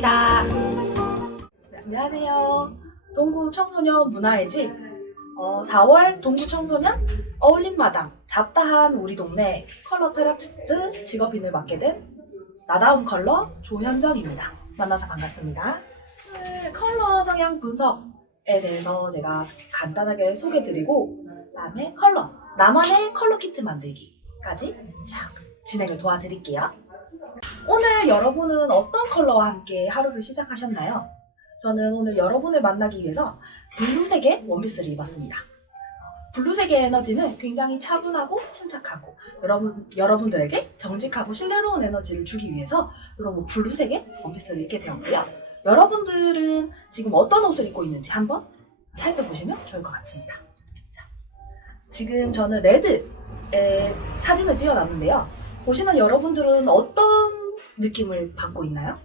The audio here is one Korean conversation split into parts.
반갑습니다. 네, 안녕하세요. 동구 청소년 문화의 집 4월 동구 청소년 어울림마당 잡다한 우리 동네 컬러 테라피스트 직업인을 맡게 된 나다움 컬러 조현정입니다. 만나서 반갑습니다. 오늘 컬러 성향 분석에 대해서 제가 간단하게 소개드리고 그다음에 나만의 컬러 키트 만들기까지 진행을 도와드릴게요. 오늘 여러분은 어떤 컬러와 함께 하루를 시작하셨나요? 저는 오늘 여러분을 만나기 위해서 블루색의 원피스를 입었습니다. 블루색의 에너지는 굉장히 차분하고 침착하고 여러분들에게 정직하고 신뢰로운 에너지를 주기 위해서 이런 블루색의 원피스를 입게 되었고요. 여러분들은 지금 어떤 옷을 입고 있는지 한번 살펴보시면 좋을 것 같습니다. 자, 지금 저는 레드의 사진을 띄워놨는데요. 보시는 여러분들은 어떤 느낌을 받고 있나요?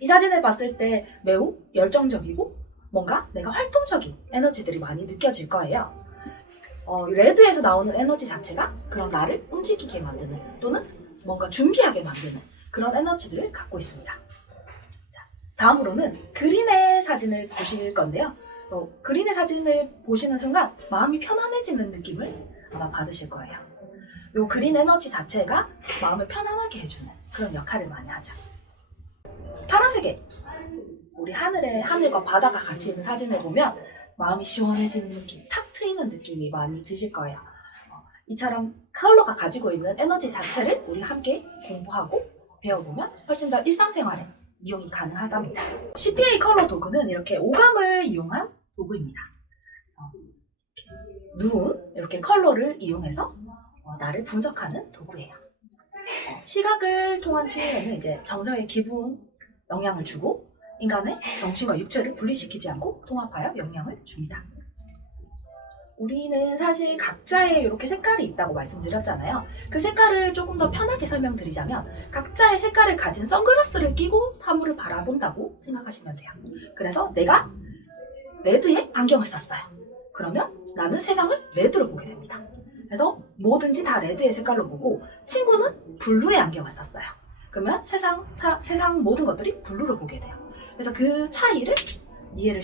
이 사진을 봤을 때 매우 열정적이고 뭔가 내가 활동적인 에너지들이 많이 느껴질 거예요. 레드에서 나오는 에너지 자체가 그런 나를 움직이게 만드는 또는 뭔가 준비하게 만드는 그런 에너지들을 갖고 있습니다. 자, 다음으로는 그린의 사진을 보실 건데요. 그린의 사진을 보시는 순간 마음이 편안해지는 느낌을 아마 받으실 거예요. 이 그린 에너지 자체가 마음을 편안하게 해주는 그런 역할을 많이 하죠. 파란색에 우리 하늘과 바다가 같이 있는 사진을 보면 마음이 시원해지는 느낌, 탁 트이는 느낌이 많이 드실 거예요. 이처럼 컬러가 가지고 있는 에너지 자체를 우리 함께 공부하고 배워보면 훨씬 더 일상생활에 이용이 가능하답니다. CPA 컬러 도구는 이렇게 오감을 이용한 도구입니다. 이렇게 컬러를 이용해서 나를 분석하는 도구예요. 시각을 통한 치유에는 이제 정서의 기분 영향을 주고 인간의 정신과 육체를 분리시키지 않고 통합하여 영향을 줍니다. 우리는 사실 각자의 이렇게 색깔이 있다고 말씀드렸잖아요. 그 색깔을 조금 더 편하게 설명드리자면 각자의 색깔을 가진 선글라스를 끼고 사물을 바라본다고 생각하시면 돼요. 그래서 내가 레드의 안경을 썼어요. 그러면 나는 세상을 레드로 보게 됩니다. 그래서 뭐든지 다 레드의 색깔로 보고 친구는 블루의 안경을 썼어요. 그러면 세상 모든 것들이 블루로 보게 돼요. 그래서 그 차이를 이해를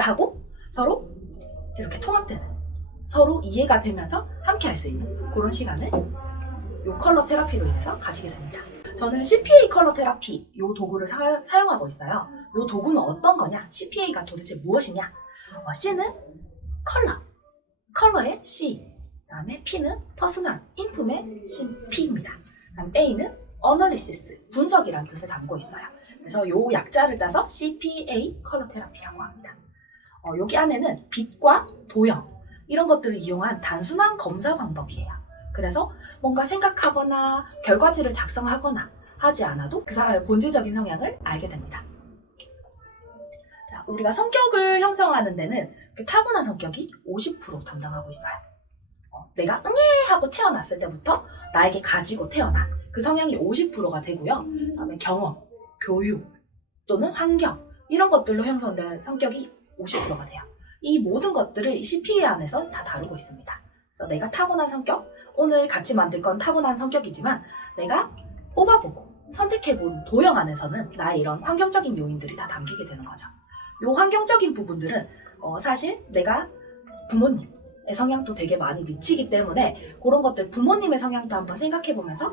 하고 서로 이렇게 통합되는 서로 이해가 되면서 함께 할 수 있는 그런 시간을 이 컬러 테라피로 인해서 가지게 됩니다. 저는 CPA 컬러 테라피 이 도구를 사용하고 있어요. 이 도구는 어떤 거냐? CPA가 도대체 무엇이냐? C는 컬러의 C, 그다음에 P는 퍼스널, 인품의 P입니다. 그다음 A는 어널리시스, 분석이라는 뜻을 담고 있어요. 그래서 이 약자를 따서 CPA 컬러 테라피라고 합니다. 여기 안에는 빛과 도형 이런 것들을 이용한 단순한 검사 방법이에요. 그래서 뭔가 생각하거나 결과지를 작성하거나 하지 않아도 그 사람의 본질적인 성향을 알게 됩니다. 자, 우리가 성격을 형성하는 데는 타고난 성격이 50% 담당하고 있어요. 내가 하고 태어났을 때부터 나에게 가지고 태어난 그 성향이 50%가 되고요. 그다음에 경험, 교육 또는 환경 이런 것들로 형성된 성격이 50%가 돼요. 이 모든 것들을 CPA 안에서 다 다루고 있습니다. 그래서 내가 타고난 성격, 오늘 같이 만들 건 타고난 성격이지만 내가 뽑아보고 선택해본 도형 안에서는 나의 이런 환경적인 요인들이 다 담기게 되는 거죠. 이 환경적인 부분들은 사실 내가 부모님의 성향도 되게 많이 미치기 때문에 그런 것들 부모님의 성향도 한번 생각해보면서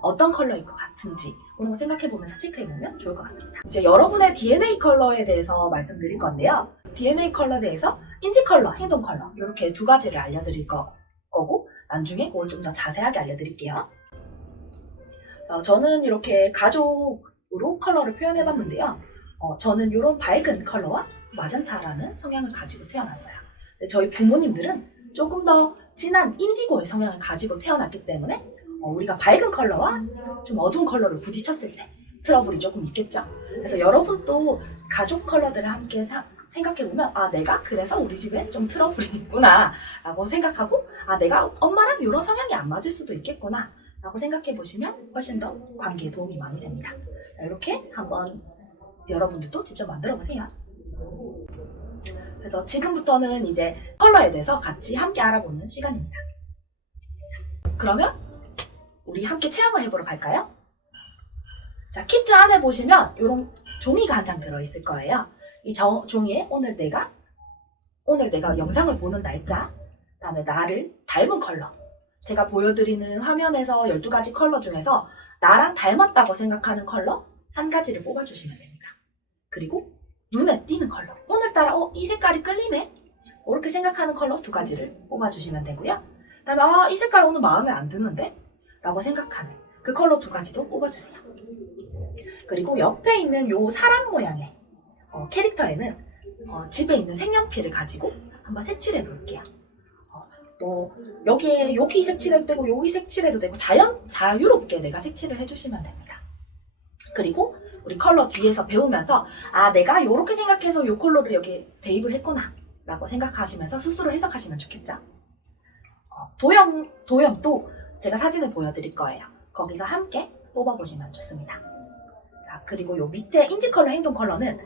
어떤 컬러일 것 같은지 그런 거 생각해보면서 체크해보면 좋을 것 같습니다. 이제 여러분의 DNA 컬러에 대해서 말씀드릴 건데요. DNA 컬러에 대해서 인지 컬러, 행동 컬러 이렇게 두 가지를 알려드릴 거고 나중에 그걸 좀 더 자세하게 알려드릴게요. 저는 이렇게 가족으로 컬러를 표현해봤는데요. 저는 이런 밝은 컬러와 마젠타라는 성향을 가지고 태어났어요. 저희 부모님들은 조금 더 진한 인디고의 성향을 가지고 태어났기 때문에 우리가 밝은 컬러와 좀 어두운 컬러를 부딪혔을 때 트러블이 조금 있겠죠. 그래서 여러분도 가족 컬러들을 함께 생각해보면 내가 그래서 우리 집에 좀 트러블이 있구나 라고 생각하고 내가 엄마랑 이런 성향이 안 맞을 수도 있겠구나 라고 생각해보시면 훨씬 더 관계에 도움이 많이 됩니다. 이렇게 한번 여러분들도 직접 만들어 보세요. 그래서 지금부터는 이제 컬러에 대해서 같이 함께 알아보는 시간입니다. 그러면 우리 함께 체험을 해보러 갈까요? 자, 키트 안에 보시면 이런 종이가 한 장 들어있을 거예요. 이 종이에 오늘 내가 영상을 보는 날짜, 그다음에 나를 닮은 컬러, 제가 보여드리는 화면에서 12가지 컬러 중에서 나랑 닮았다고 생각하는 컬러 한 가지를 뽑아주시면 됩니다. 그리고 눈에 띄는 컬러, 오늘따라 이 색깔이 끌리네? 이렇게 생각하는 컬러 2가지를 뽑아주시면 되고요. 그다음에 이 색깔 오늘 마음에 안 드는데? 라고 생각하는 그 컬러 2가지도 뽑아주세요. 그리고 옆에 있는 요 사람 모양의 캐릭터에는 집에 있는 색연필을 가지고 한번 색칠해 볼게요. 여기에 여기 색칠해도 되고 여기 색칠해도 되고 자유롭게 내가 색칠을 해주시면 됩니다. 그리고 우리 컬러 뒤에서 배우면서 내가 이렇게 생각해서 이 컬러를 여기 대입을 했구나 라고 생각하시면서 스스로 해석하시면 좋겠죠. 도형도 제가 사진을 보여드릴 거예요. 거기서 함께 뽑아보시면 좋습니다. 자, 그리고 요 밑에 인지 컬러, 행동 컬러는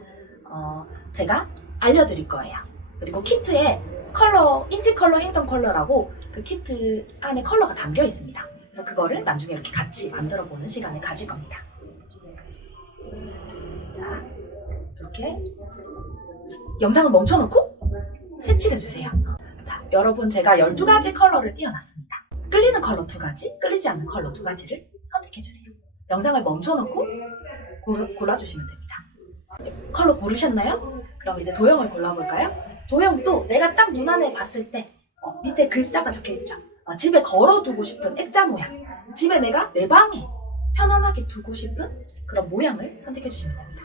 제가 알려드릴 거예요. 그리고 키트에 인지 컬러, 행동 컬러라고 그 키트 안에 컬러가 담겨 있습니다. 그래서 그거를 나중에 이렇게 같이 만들어 보는 시간을 가질 겁니다. 자, 이렇게 영상을 멈춰놓고 색칠해 주세요. 자, 여러분 제가 12가지 컬러를 띄워놨습니다. 끌리는 컬러 2가지, 끌리지 않는 컬러 2가지를 선택해 주세요. 영상을 멈춰놓고 골라주시면 됩니다. 컬러 고르셨나요? 그럼 이제 도형을 골라볼까요? 도형도 내가 딱 눈 안에 봤을 때 밑에 글자가 적혀있죠. 집에 걸어두고 싶은 액자 모양, 집에 내가 내 방에 편안하게 두고 싶은 그런 모양을 선택해 주시면 됩니다.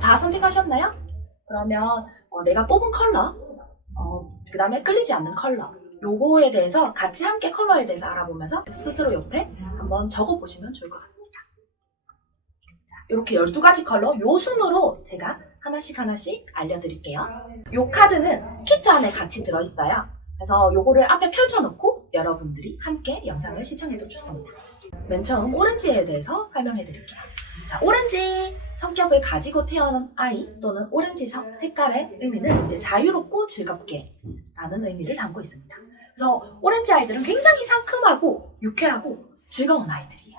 다 선택하셨나요? 그러면 내가 뽑은 컬러, 그 다음에 끌리지 않는 컬러, 요거에 대해서 같이 함께 컬러에 대해서 알아보면서 스스로 옆에 한번 적어보시면 좋을 것 같습니다. 자, 이렇게 12가지 컬러 요 순으로 제가 하나씩 알려드릴게요. 요 카드는 키트 안에 같이 들어있어요. 그래서 요거를 앞에 펼쳐놓고 여러분들이 함께 영상을 시청해도 좋습니다. 맨 처음 오렌지에 대해서 설명해드릴게요. 자, 오렌지 성격을 가지고 태어난 아이 또는 오렌지 색깔의 의미는 이제 자유롭고 즐겁게 라는 의미를 담고 있습니다. 그래서 오렌지 아이들은 굉장히 상큼하고 유쾌하고 즐거운 아이들이에요.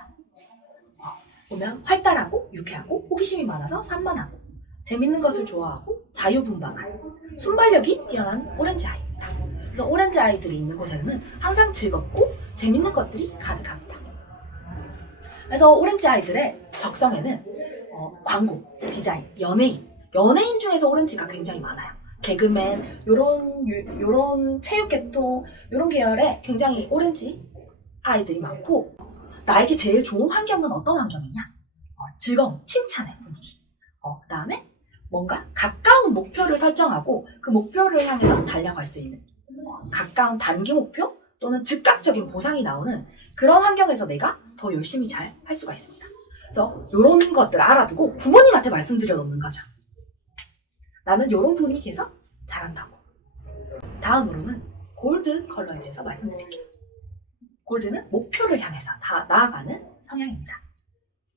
보면 활달하고 유쾌하고 호기심이 많아서 산만하고 재밌는 것을 좋아하고 자유분방한 순발력이 뛰어난 오렌지 아이입니다. 그래서 오렌지 아이들이 있는 곳에는 항상 즐겁고 재밌는 것들이 가득합니다. 그래서 오렌지 아이들의 적성에는 광고, 디자인, 연예인 중에서 오렌지가 굉장히 많아요. 개그맨, 요런 체육계통, 요런 계열에 굉장히 오렌지 아이들이 많고, 나에게 제일 좋은 환경은 어떤 환경이냐? 즐거움, 칭찬의 분위기. 그 다음에 뭔가 가까운 목표를 설정하고 그 목표를 향해서 달려갈 수 있는 가까운 단기 목표 또는 즉각적인 보상이 나오는 그런 환경에서 내가 더 열심히 잘 할 수가 있습니다. 그래서 이런 것들 알아두고 부모님한테 말씀드려 놓는 거죠. 나는 이런 분위기에서 잘한다고. 다음으로는 골드 컬러에 대해서 말씀드릴게요. 골드는 목표를 향해서 나아가는 성향입니다.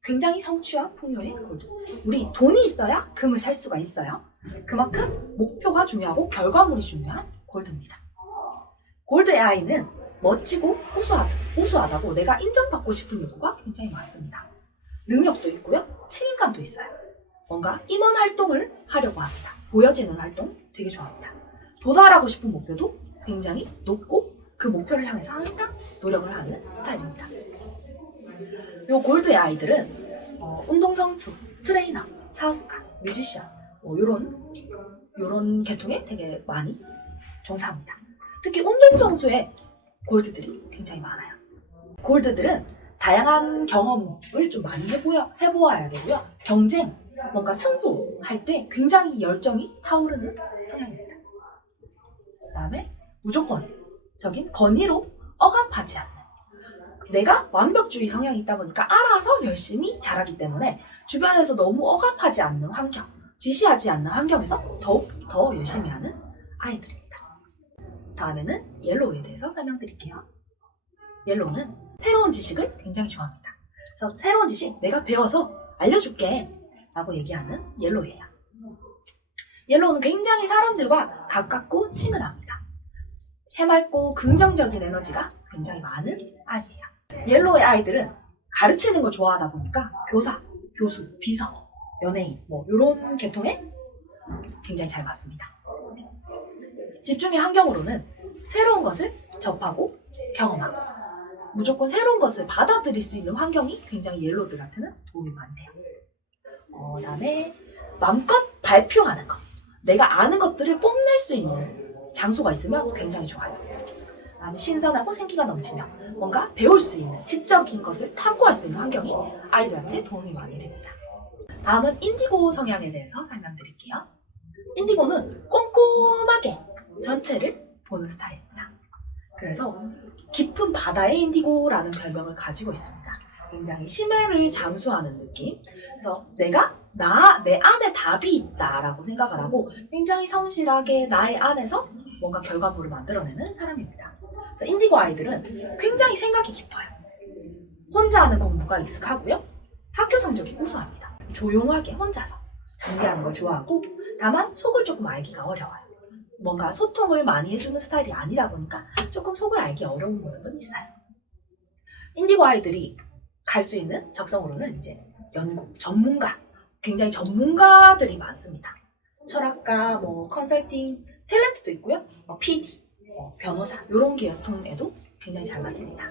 굉장히 성취와 풍요의 골드. 우리 돈이 있어야 금을 살 수가 있어요. 그만큼 목표가 중요하고 결과물이 중요한 골드입니다. 골드의 아이는 멋지고 우수하다고 내가 인정받고 싶은 욕구가 굉장히 많습니다. 능력도 있고요. 책임감도 있어요. 뭔가 임원 활동을 하려고 합니다. 보여지는 활동 되게 좋아합니다. 도달하고 싶은 목표도 굉장히 높고 그 목표를 향해서 항상 노력을 하는 스타일입니다. 요 골드의 아이들은 운동선수, 트레이너, 사업가, 뮤지션 요런 계통에 되게 많이 종사합니다. 특히 운동선수의 골드들이 굉장히 많아요. 골드들은 다양한 경험을 좀 많이 해보아야 되고요. 경쟁, 뭔가 승부할 때 굉장히 열정이 타오르는 성향입니다. 그 다음에 무조건적인 권위로 억압하지 않는, 내가 완벽주의 성향이 있다 보니까 알아서 열심히 잘하기 때문에 주변에서 너무 억압하지 않는 환경, 지시하지 않는 환경에서 더욱 더 열심히 하는 아이들입니다. 다음에는 옐로우에 대해서 설명드릴게요. 옐로우는 새로운 지식을 굉장히 좋아합니다. 그래서 새로운 지식 내가 배워서 알려줄게 라고 얘기하는 옐로우예요. 옐로우는 굉장히 사람들과 가깝고 친근합니다. 해맑고 긍정적인 에너지가 굉장히 많은 아이예요. 옐로우의 아이들은 가르치는 걸 좋아하다 보니까 교사, 교수, 비서, 연예인 뭐 이런 계통에 굉장히 잘 맞습니다. 집중의 환경으로는 새로운 것을 접하고 경험하고 무조건 새로운 것을 받아들일 수 있는 환경이 굉장히 옐로우들한테는 도움이 많이 돼요. 그다음에 마음껏 발표하는 것, 내가 아는 것들을 뽐낼 수 있는 장소가 있으면 굉장히 좋아요. 그다음에 신선하고 생기가 넘치며 뭔가 배울 수 있는 지적인 것을 탐구할 수 있는 환경이 아이들한테 도움이 많이 됩니다. 다음은 인디고 성향에 대해서 설명드릴게요. 인디고는 꼼꼼하게 전체를 보는 스타일입니다. 그래서 깊은 바다의 인디고라는 별명을 가지고 있습니다. 굉장히 심해를 잠수하는 느낌. 그래서 내 안에 답이 있다라고 생각을 하고 굉장히 성실하게 나의 안에서 뭔가 결과물을 만들어내는 사람입니다. 그래서 인디고 아이들은 굉장히 생각이 깊어요. 혼자 하는 공부가 익숙하고요. 학교 성적이 우수합니다. 조용하게 혼자서 준비하는 걸 좋아하고 다만 속을 조금 알기가 어려워요. 뭔가 소통을 많이 해주는 스타일이 아니다 보니까 조금 속을 알기 어려운 모습은 있어요. 인디고 아이들이 갈 수 있는 적성으로는 이제 연구, 전문가, 굉장히 전문가들이 많습니다. 철학가, 컨설팅, 탤런트도 있고요. PD, 변호사 이런 계통에도 굉장히 잘 맞습니다.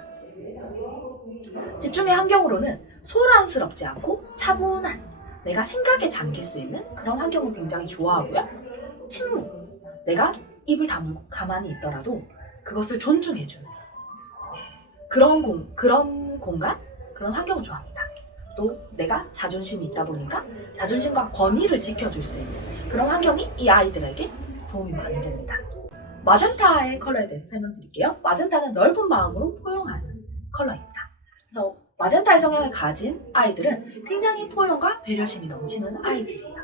집중의 환경으로는 소란스럽지 않고 차분한 내가 생각에 잠길 수 있는 그런 환경을 굉장히 좋아하고요. 침묵, 내가 입을 다물고 가만히 있더라도 그것을 존중해주는 그런 공간, 그런 환경을 좋아합니다. 또 내가 자존심이 있다 보니까 자존심과 권위를 지켜줄 수 있는 그런 환경이 이 아이들에게 도움이 많이 됩니다. 마젠타의 컬러에 대해서 설명드릴게요. 마젠타는 넓은 마음으로 포용하는 컬러입니다. 그래서 마젠타의 성향을 가진 아이들은 굉장히 포용과 배려심이 넘치는 아이들이에요.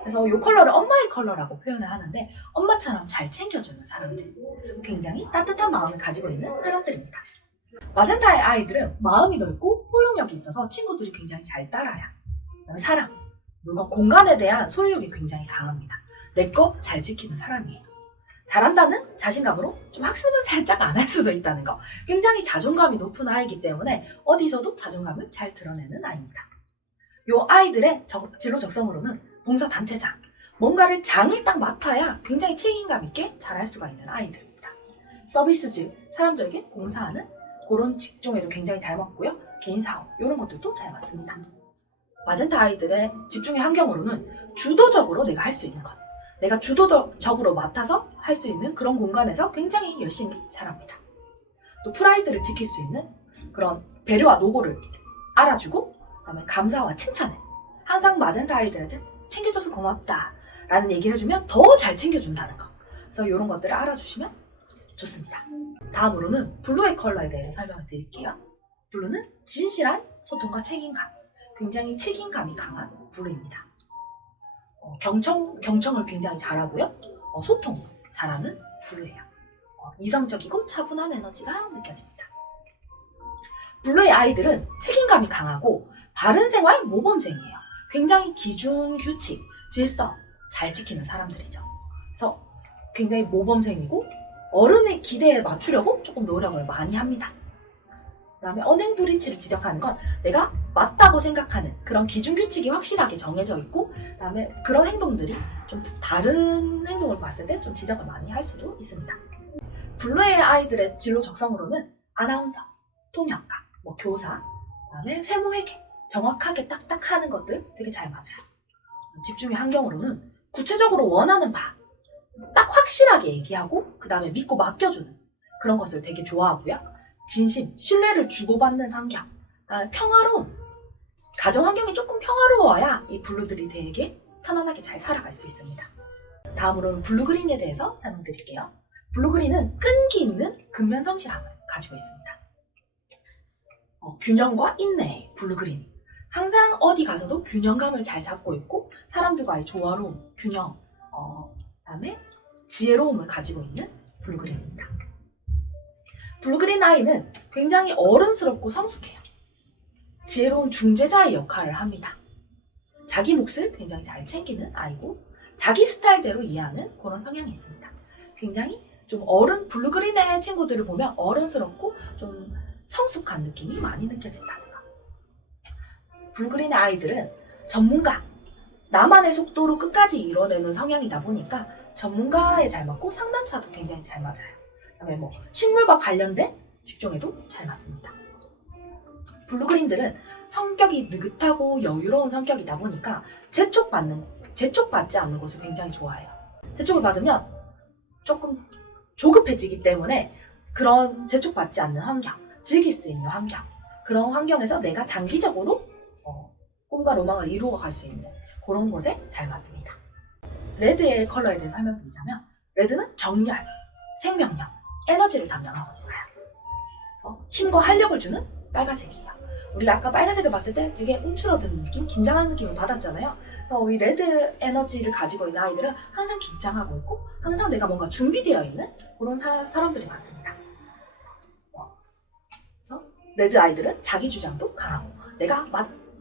그래서 이 컬러를 엄마의 컬러라고 표현을 하는데 엄마처럼 잘 챙겨주는 사람들, 굉장히 따뜻한 마음을 가지고 있는 사람들입니다. 마젠타의 아이들은 마음이 넓고 포용력이 있어서 친구들이 굉장히 잘 따라요. 사랑, 물건, 공간에 대한 소유욕이 굉장히 강합니다. 내 거 잘 지키는 사람이에요. 잘한다는 자신감으로 좀 학습은 살짝 안 할 수도 있다는 거. 굉장히 자존감이 높은 아이이기 때문에 어디서도 자존감을 잘 드러내는 아이입니다. 이 아이들의 진로 적성으로는 봉사단체장, 뭔가를 장을 딱 맡아야 굉장히 책임감 있게 잘할 수가 있는 아이들입니다. 서비스직, 사람들에게 봉사하는 그런 직종에도 굉장히 잘 맞고요. 개인사업 이런 것들도 잘 맞습니다. 마젠타 아이들의 집중의 환경으로는 주도적으로 내가 할 수 있는 것, 내가 주도적으로 맡아서 할 수 있는 그런 공간에서 굉장히 열심히 자랍니다. 또 프라이드를 지킬 수 있는 그런 배려와 노고를 알아주고 그다음에 감사와 칭찬을 항상 마젠타 아이들한테 챙겨줘서 고맙다 라는 얘기를 해주면 더 잘 챙겨준다는 거. 그래서 이런 것들을 알아주시면 좋습니다. 다음으로는 블루의 컬러에 대해서 설명을 드릴게요. 블루는 진실한 소통과 책임감, 굉장히 책임감이 강한 블루입니다. 경청을 굉장히 잘하고요. 소통 잘하는 블루예요. 이성적이고 차분한 에너지가 느껴집니다. 블루의 아이들은 책임감이 강하고 바른 생활 모범생이에요. 굉장히 기준, 규칙, 질서 잘 지키는 사람들이죠. 그래서 굉장히 모범생이고 어른의 기대에 맞추려고 조금 노력을 많이 합니다. 그 다음에 언행불일치를 지적하는 건 내가 맞다고 생각하는 그런 기준 규칙이 확실하게 정해져 있고 그 다음에 그런 행동들이 좀 다른 행동을 봤을 때 좀 지적을 많이 할 수도 있습니다. 블루의 아이들의 진로 적성으로는 아나운서, 통역가, 교사, 그 다음에 세무회계 정확하게 딱딱 하는 것들 되게 잘 맞아요. 집중의 환경으로는 구체적으로 원하는 바 딱 확실하게 얘기하고 그 다음에 믿고 맡겨주는 그런 것을 되게 좋아하고요. 진심, 신뢰를 주고받는 환경, 그다음에 평화로운 가정 환경이 조금 평화로워야 이 블루들이 되게 편안하게 잘 살아갈 수 있습니다. 다음으로는 블루그린에 대해서 설명드릴게요. 블루그린은 끈기 있는 근면 성실함을 가지고 있습니다. 균형과 인내, 블루그린. 항상 어디 가서도 균형감을 잘 잡고 있고 사람들과의 조화로움, 균형, 그다음에 지혜로움을 가지고 있는 블루그린입니다. 블루그린 아이는 굉장히 어른스럽고 성숙해요. 지혜로운 중재자의 역할을 합니다. 자기 몫을 굉장히 잘 챙기는 아이고 자기 스타일대로 이해하는 그런 성향이 있습니다. 굉장히 좀 블루그린의 친구들을 보면 어른스럽고 좀 성숙한 느낌이 많이 느껴진다는 거. 블루그린의 아이들은 전문가, 나만의 속도로 끝까지 이뤄내는 성향이다 보니까 전문가에 잘 맞고 상담사도 굉장히 잘 맞아요. 그다음에 뭐 식물과 관련된 직종에도 잘 맞습니다. 블루그린들은 성격이 느긋하고 여유로운 성격이다 보니까 재촉받지 않는 것을 굉장히 좋아해요. 재촉을 받으면 조금 조급해지기 때문에 그런 재촉받지 않는 환경, 즐길 수 있는 환경, 그런 환경에서 내가 장기적으로 꿈과 로망을 이루어 갈 수 있는 그런 곳에 잘 맞습니다. 레드의 컬러에 대해서 설명드리자면 레드는 정열, 생명력, 에너지를 담당하고 있어요. 힘과 활력을 주는 빨간색이에요. 우리가 아까 빨간색을 봤을 때 되게 움츠러드는 느낌, 긴장하는 느낌을 받았잖아요. 그래서 이 레드 에너지를 가지고 있는 아이들은 항상 긴장하고 있고 항상 내가 뭔가 준비되어 있는 그런 사람들이 많습니다. 그래서 레드 아이들은 자기 주장도 강하고 내가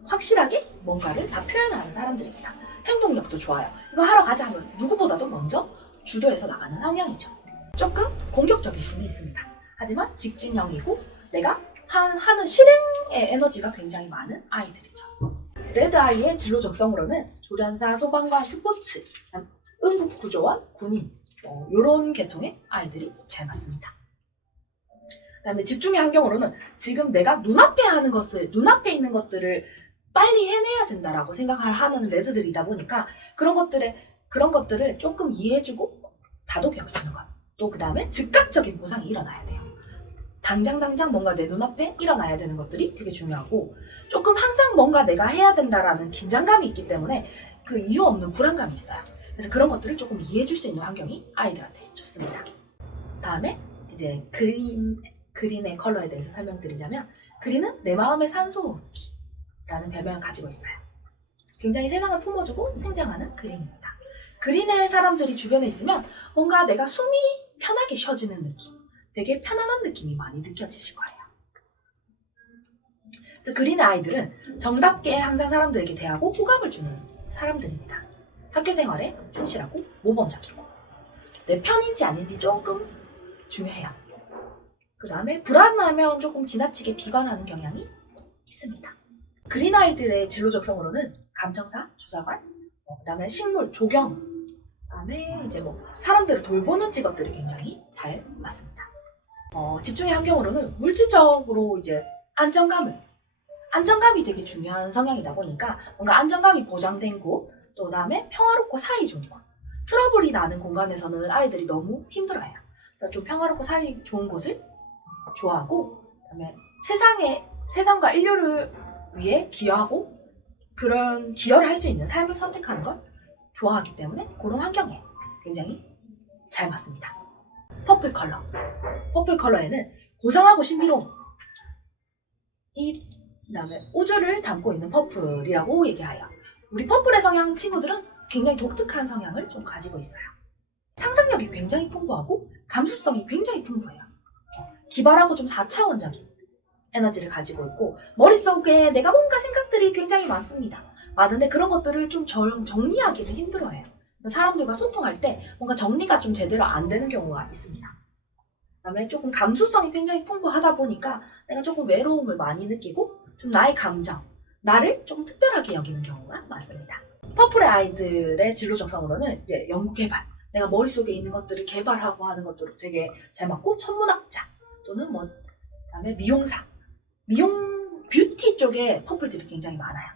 확실하게 뭔가를 다 표현하는 사람들입니다. 행동력도 좋아요. 이거 하러 가자 하면 누구보다도 먼저 주도해서 나가는 성향이죠. 조금 공격적일 수는 있습니다. 하지만 직진형이고 내가 하는 실행의 에너지가 굉장히 많은 아이들이죠. 레드 아이의 진로 적성으로는 조련사, 소방관, 스포츠, 응급구조원, 군인 이런 계통의 아이들이 잘 맞습니다. 그다음에 집중의 환경으로는 지금 내가 눈앞에 있는 것들을 빨리 해내야 된다라고 생각을 하는 레드들이다 보니까 그런 것들을 조금 이해해주고 다독여주는 것. 또 그 다음에 즉각적인 보상이 일어나야 돼요. 당장 뭔가 내 눈앞에 일어나야 되는 것들이 되게 중요하고 조금 항상 뭔가 내가 해야 된다라는 긴장감이 있기 때문에 그 이유 없는 불안감이 있어요. 그래서 그런 것들을 조금 이해해줄 수 있는 환경이 아이들한테 좋습니다. 다음에 이제 그린의 컬러에 대해서 설명드리자면 그린은 내 마음의 산소호흡기라는 별명을 가지고 있어요. 굉장히 세상을 품어주고 생장하는 그린입니다. 그린의 사람들이 주변에 있으면 뭔가 내가 숨이 편하게 쉬어지는 느낌, 되게 편안한 느낌이 많이 느껴지실 거예요. 그래서 그린의 아이들은 정답게 항상 사람들에게 대하고 호감을 주는 사람들입니다. 학교 생활에 충실하고 모범적이고 내 편인지 아닌지 조금 중요해요. 그 다음에 불안하면 조금 지나치게 비관하는 경향이 있습니다. 그린 아이들의 진로 적성으로는 감청사, 조사관, 그 다음에 식물, 조경, 그 다음에 이제 사람들을 돌보는 직업들이 굉장히 잘 맞습니다. 집중의 환경으로는 물질적으로 이제 안정감이 되게 중요한 성향이다 보니까 뭔가 안정감이 보장된 곳, 또 그다음에 평화롭고 사이 좋은 곳, 트러블이 나는 공간에서는 아이들이 너무 힘들어해요. 그래서 좀 평화롭고 사이 좋은 곳을 좋아하고, 그다음에 세상과 인류를 위해 기여하고 그런 기여를 할 수 있는 삶을 선택하는 걸 좋아하기 때문에 그런 환경에 굉장히 잘 맞습니다. 퍼플 컬러에는 고상하고 신비로운 그다음에 우주를 담고 있는 퍼플이라고 얘기해요. 우리 퍼플의 성향 친구들은 굉장히 독특한 성향을 좀 가지고 있어요. 상상력이 굉장히 풍부하고 감수성이 굉장히 풍부해요. 기발하고 좀 4차원적인 에너지를 가지고 있고 머릿속에 내가 뭔가 생각들이 굉장히 많은데 그런 것들을 좀 정리하기를 힘들어해요. 사람들과 소통할 때 뭔가 정리가 좀 제대로 안 되는 경우가 있습니다. 그다음에 조금 감수성이 굉장히 풍부하다 보니까 내가 조금 외로움을 많이 느끼고 좀 나의 감정, 나를 조금 특별하게 여기는 경우가 많습니다. 퍼플의 아이들의 진로 적성으로는 이제 연구개발, 내가 머릿속에 있는 것들을 개발하고 하는 것들로 되게 잘 맞고 천문학자 또는 그다음에 미용사, 뷰티 쪽에 퍼플들이 굉장히 많아요.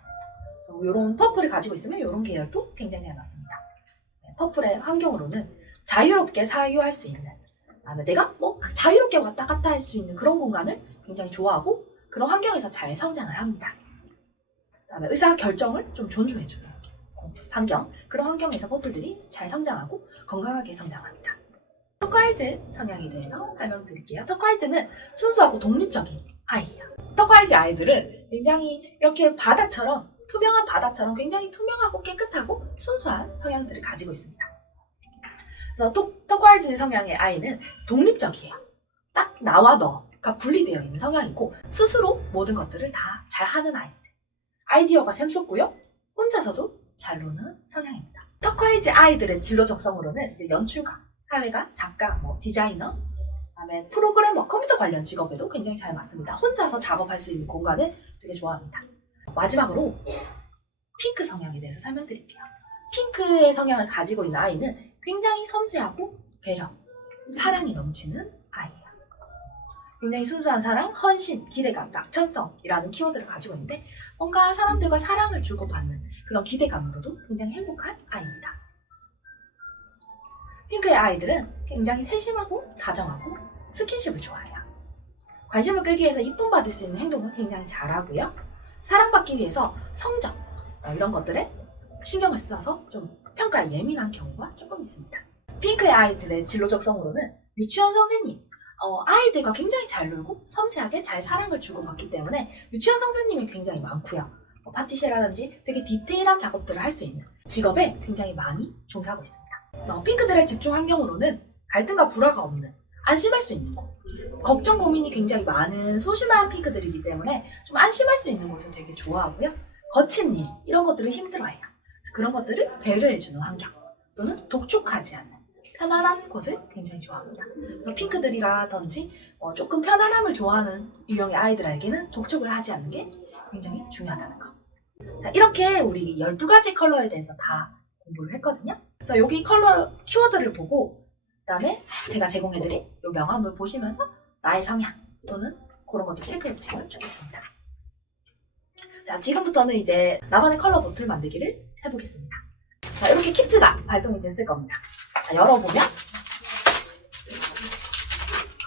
그래서 이런 퍼플을 가지고 있으면 이런 계열도 굉장히 잘 맞습니다. 퍼플의 환경으로는 자유롭게 사유할 수 있는, 그다음에 내가 자유롭게 왔다 갔다 할 수 있는 그런 공간을 굉장히 좋아하고 그런 환경에서 잘 성장을 합니다. 그다음에 의사 결정을 좀 존중해주는 환경, 그런 환경에서 퍼플들이 잘 성장하고 건강하게 성장합니다. 터콰이즈 성향에 대해서 설명드릴게요. 터콰이즈는 순수하고 독립적인 아이예요. 터콰이즈 아이들은 굉장히 이렇게 투명한 바다처럼 굉장히 투명하고 깨끗하고 순수한 성향들을 가지고 있습니다. 그래서 터콰이즈 성향의 아이는 독립적이에요. 딱 나와 너가 분리되어 있는 성향이고 스스로 모든 것들을 다 잘하는 아이들. 아이디어가 샘솟고요. 혼자서도 잘 노는 성향입니다. 터콰이즈 아이들의 진로 적성으로는 이제 연출가, 사회가, 작가, 디자이너, 그다음에 프로그래머, 컴퓨터 관련 직업에도 굉장히 잘 맞습니다. 혼자서 작업할 수 있는 공간을 되게 좋아합니다. 마지막으로 핑크 성향에 대해서 설명드릴게요. 핑크의 성향을 가지고 있는 아이는 굉장히 섬세하고 배려, 사랑이 넘치는 아이예요. 굉장히 순수한 사랑, 헌신, 기대감, 낙천성이라는 키워드를 가지고 있는데 뭔가 사람들과 사랑을 주고받는 그런 기대감으로도 굉장히 행복한 아이입니다. 핑크의 아이들은 굉장히 세심하고 다정하고 스킨십을 좋아해요. 관심을 끌기 위해서 이쁨 받을 수 있는 행동을 굉장히 잘하고요. 사랑받기 위해서 성적 이런 것들에 신경을 써서 좀 평가에 예민한 경우가 조금 있습니다. 핑크의 아이들의 진로적성으로는 유치원 선생님, 아이들과 굉장히 잘 놀고 섬세하게 잘 사랑을 주고받기 때문에 유치원 선생님이 굉장히 많고요. 파티시라든지 되게 디테일한 작업들을 할 수 있는 직업에 굉장히 많이 종사하고 있습니다. 핑크들의 집중 환경으로는 갈등과 불화가 없는 안심할 수 있는 곳, 걱정 고민이 굉장히 많은 소심한 핑크들이기 때문에 좀 안심할 수 있는 곳을 되게 좋아하고요. 거친 일, 이런 것들을 힘들어해요. 그런 것들을 배려해주는 환경 또는 독촉하지 않는 편안한 곳을 굉장히 좋아합니다. 그래서 핑크들이라든지 조금 편안함을 좋아하는 유형의 아이들에게는 독촉을 하지 않는 게 굉장히 중요하다는 거. 자, 이렇게 우리 12가지 컬러에 대해서 다 공부를 했거든요. 그래서 여기 컬러 키워드를 보고 그다음에 제가 제공해드린 이 명함을 보시면서 나의 성향 또는 그런 것들 체크해 보시면 좋겠습니다. 자, 지금부터는 이제 나만의 컬러 보틀 만들기를 해보겠습니다. 자, 이렇게 키트가 발송이 됐을 겁니다. 자, 열어보면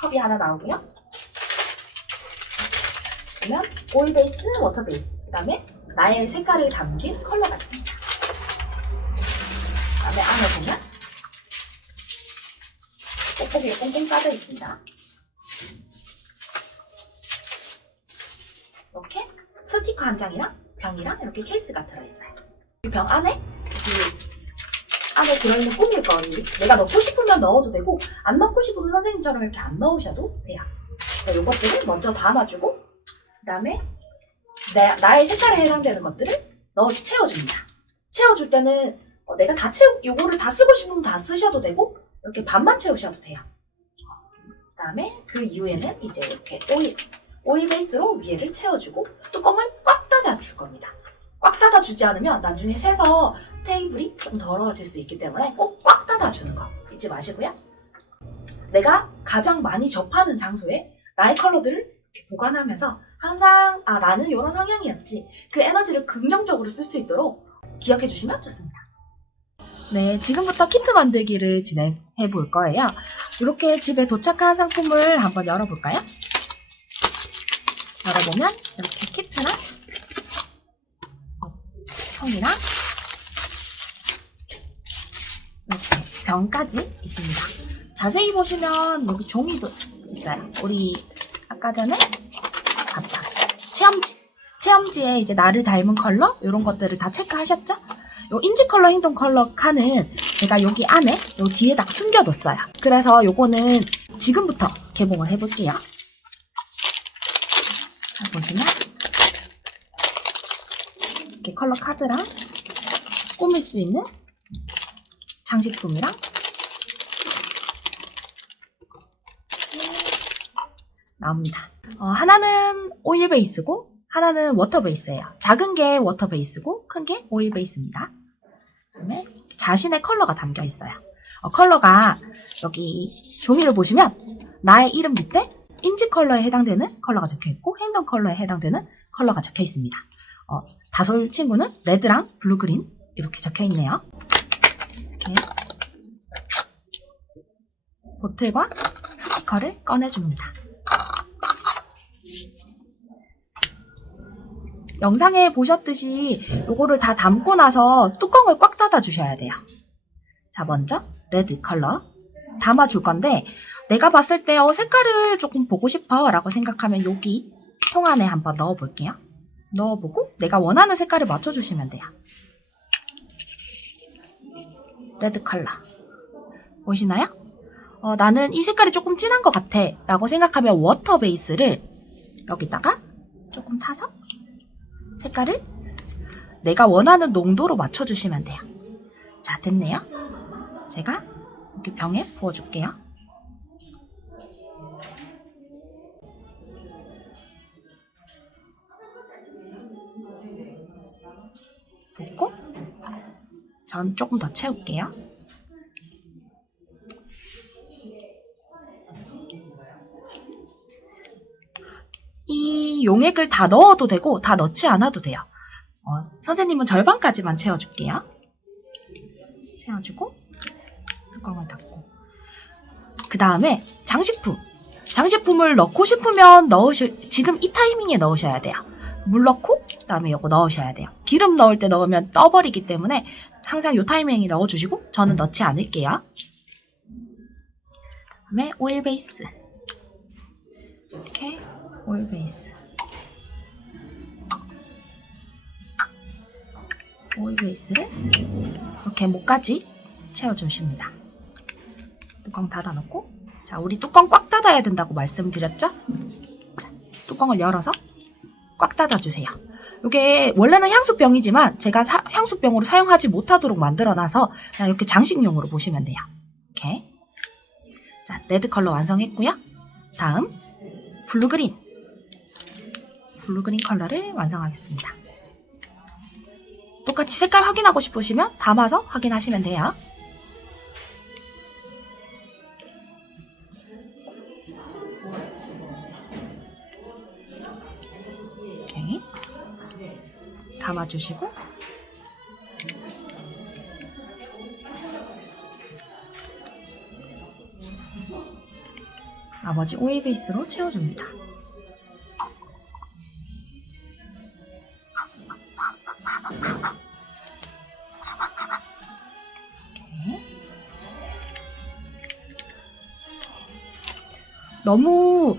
컵이 하나 나오고요. 그러면 오일 베이스, 워터 베이스, 그 다음에 나의 색깔을 담긴 컬러가 있습니다. 그 다음에 안에 보면 뽁뽁이에 꽁꽁 싸져 있습니다. 이렇게 스티커 한 장이랑 병이랑 이렇게 케이스가 들어있어요. 이 병 안에 들어있는 꾸밀거리 내가 넣고 싶으면 넣어도 되고 안 넣고 싶으면 선생님처럼 이렇게 안 넣으셔도 돼요. 그래서 이것들을 먼저 담아주고 그 다음에 나의 색깔에 해당되는 것들을 채워줍니다. 채워줄 때는 내가 요거를 다 쓰고 싶으면 다 쓰셔도 되고 이렇게 반만 채우셔도 돼요. 그 다음에 그 이후에는 이제 이렇게 오일 베이스로 위에를 채워주고 뚜껑을 꽉 닫아줄 겁니다. 꽉 닫아주지 않으면 나중에 새서 테이블이 좀 더러워질 수 있기 때문에 꼭 꽉 닫아주는 거 잊지 마시고요. 내가 가장 많이 접하는 장소에 나의 컬러들을 이렇게 보관하면서 항상 나는 이런 성향이었지 그 에너지를 긍정적으로 쓸 수 있도록 기억해 주시면 좋습니다. 네, 지금부터 키트 만들기를 진행해 볼 거예요. 이렇게 집에 도착한 상품을 한번 열어볼까요? 열어보면 이렇게 키트랑 통이랑 이렇게 병까지 있습니다. 자세히 보시면 여기 종이도 있어요. 우리 아까 전에 봤다. 체험지에 이제 나를 닮은 컬러 이런 것들을 다 체크하셨죠? 요 인지 컬러 행동 컬러 칸은 제가 여기 안에 요 뒤에다 숨겨뒀어요. 그래서 요거는 지금부터 개봉을 해볼게요. 자, 보시면 이렇게 컬러 카드랑 꾸밀 수 있는 장식품이랑 나옵니다. 하나는 오일 베이스고 하나는 워터 베이스예요. 작은 게 워터 베이스고 큰 게 오일 베이스입니다. 그다음에 자신의 컬러가 담겨 있어요. 컬러가 여기 종이를 보시면 나의 이름 밑에 인지 컬러에 해당되는 컬러가 적혀 있고 행동 컬러에 해당되는 컬러가 적혀 있습니다. 다솔 친구는 레드랑 블루 그린 이렇게 적혀 있네요. 이렇게 보틀과 스티커를 꺼내줍니다. 영상에 보셨듯이 요거를 다 담고 나서 뚜껑을 꽉 닫아 주셔야 돼요. 자, 먼저 레드 컬러 담아줄 건데 내가 봤을 때 색깔을 조금 보고 싶어 라고 생각하면 여기 통 안에 한번 넣어볼게요. 넣어보고 내가 원하는 색깔을 맞춰주시면 돼요. 레드 컬러 보이시나요? 나는 이 색깔이 조금 진한 것 같아 라고 생각하면 워터 베이스를 여기다가 조금 타서 색깔을 내가 원하는 농도로 맞춰주시면 돼요. 자, 됐네요. 제가 이렇게 병에 부어줄게요. 전 조금 더 채울게요. 이 용액을 다 넣어도 되고 다 넣지 않아도 돼요. 선생님은 절반까지만 채워줄게요. 채워주고 뚜껑을 닫고, 그 다음에 장식품을 넣고 싶으면 지금 이 타이밍에 넣으셔야 돼요. 물 넣고 그 다음에 이거 넣으셔야 돼요. 기름 넣을 때 넣으면 떠버리기 때문에 항상 이 타이밍에 넣어주시고, 저는 넣지 않을게요. 그 다음에 오일 베이스, 이렇게 오일 베이스, 오일 베이스를 이렇게 목까지 채워주십니다. 뚜껑 닫아놓고, 자, 우리 뚜껑 꽉 닫아야 된다고 말씀드렸죠? 자, 뚜껑을 열어서 꽉 닫아주세요. 이게 원래는 향수병이지만 제가 향수병으로 사용하지 못하도록 만들어놔서 그냥 이렇게 장식용으로 보시면 돼요. 이렇게. 자, 레드 컬러 완성했고요. 다음 블루그린 컬러를 완성하겠습니다. 똑같이 색깔 확인하고 싶으시면 담아서 확인하시면 돼요. 이렇게 담아주시고, 나머지 오일 베이스로 채워줍니다. 너무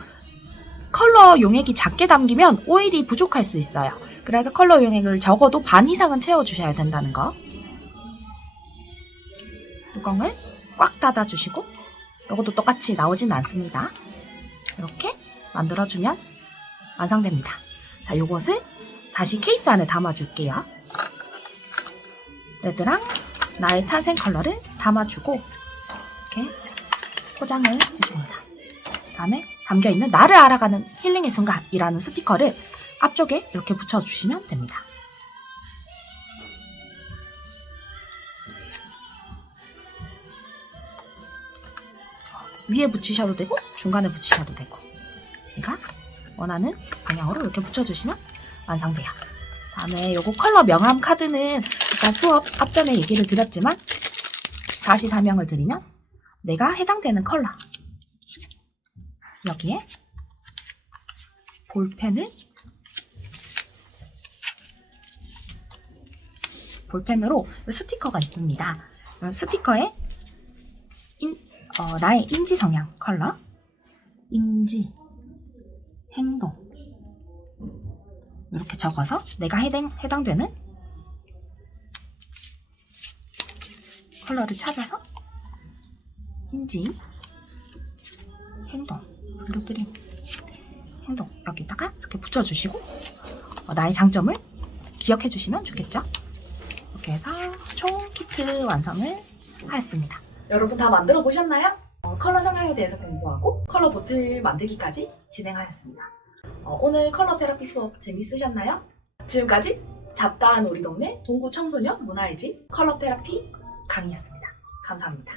컬러 용액이 작게 담기면 오일이 부족할 수 있어요. 그래서 컬러 용액을 적어도 반 이상은 채워주셔야 된다는 거. 뚜껑을 꽉 닫아주시고, 이것도 똑같이 나오진 않습니다. 이렇게 만들어주면 완성됩니다. 자, 요것을 다시 케이스 안에 담아줄게요. 레드랑 나의 탄생 컬러를 담아주고 이렇게 포장을 해줍니다. 다음에 담겨있는 나를 알아가는 힐링의 순간이라는 스티커를 앞쪽에 이렇게 붙여주시면 됩니다. 위에 붙이셔도 되고 중간에 붙이셔도 되고, 제가 원하는 방향으로 이렇게 붙여주시면 완성돼요. 다음에 요거 컬러 명함 카드는 아까 수업 앞전에 얘기를 드렸지만 다시 설명을 드리면, 내가 해당되는 컬러, 여기에 볼펜으로 스티커가 있습니다. 스티커에 나의 인지 성향 컬러, 인지, 행동, 이렇게 적어서 내가 해당되는 컬러를 찾아서 인지, 행동, 블루그린, 행동, 여기다가 이렇게 붙여주시고 나의 장점을 기억해 주시면 좋겠죠? 이렇게 해서 총 키트 완성을 하였습니다. 여러분 다 만들어 보셨나요? 컬러 성향에 대해서 공부하고 컬러 보틀 만들기까지 진행하였습니다. 오늘 컬러 테라피 수업 재밌으셨나요? 지금까지 잡다한 우리 동네 동구 청소년 문화의 집 컬러 테라피 강의였습니다. 감사합니다.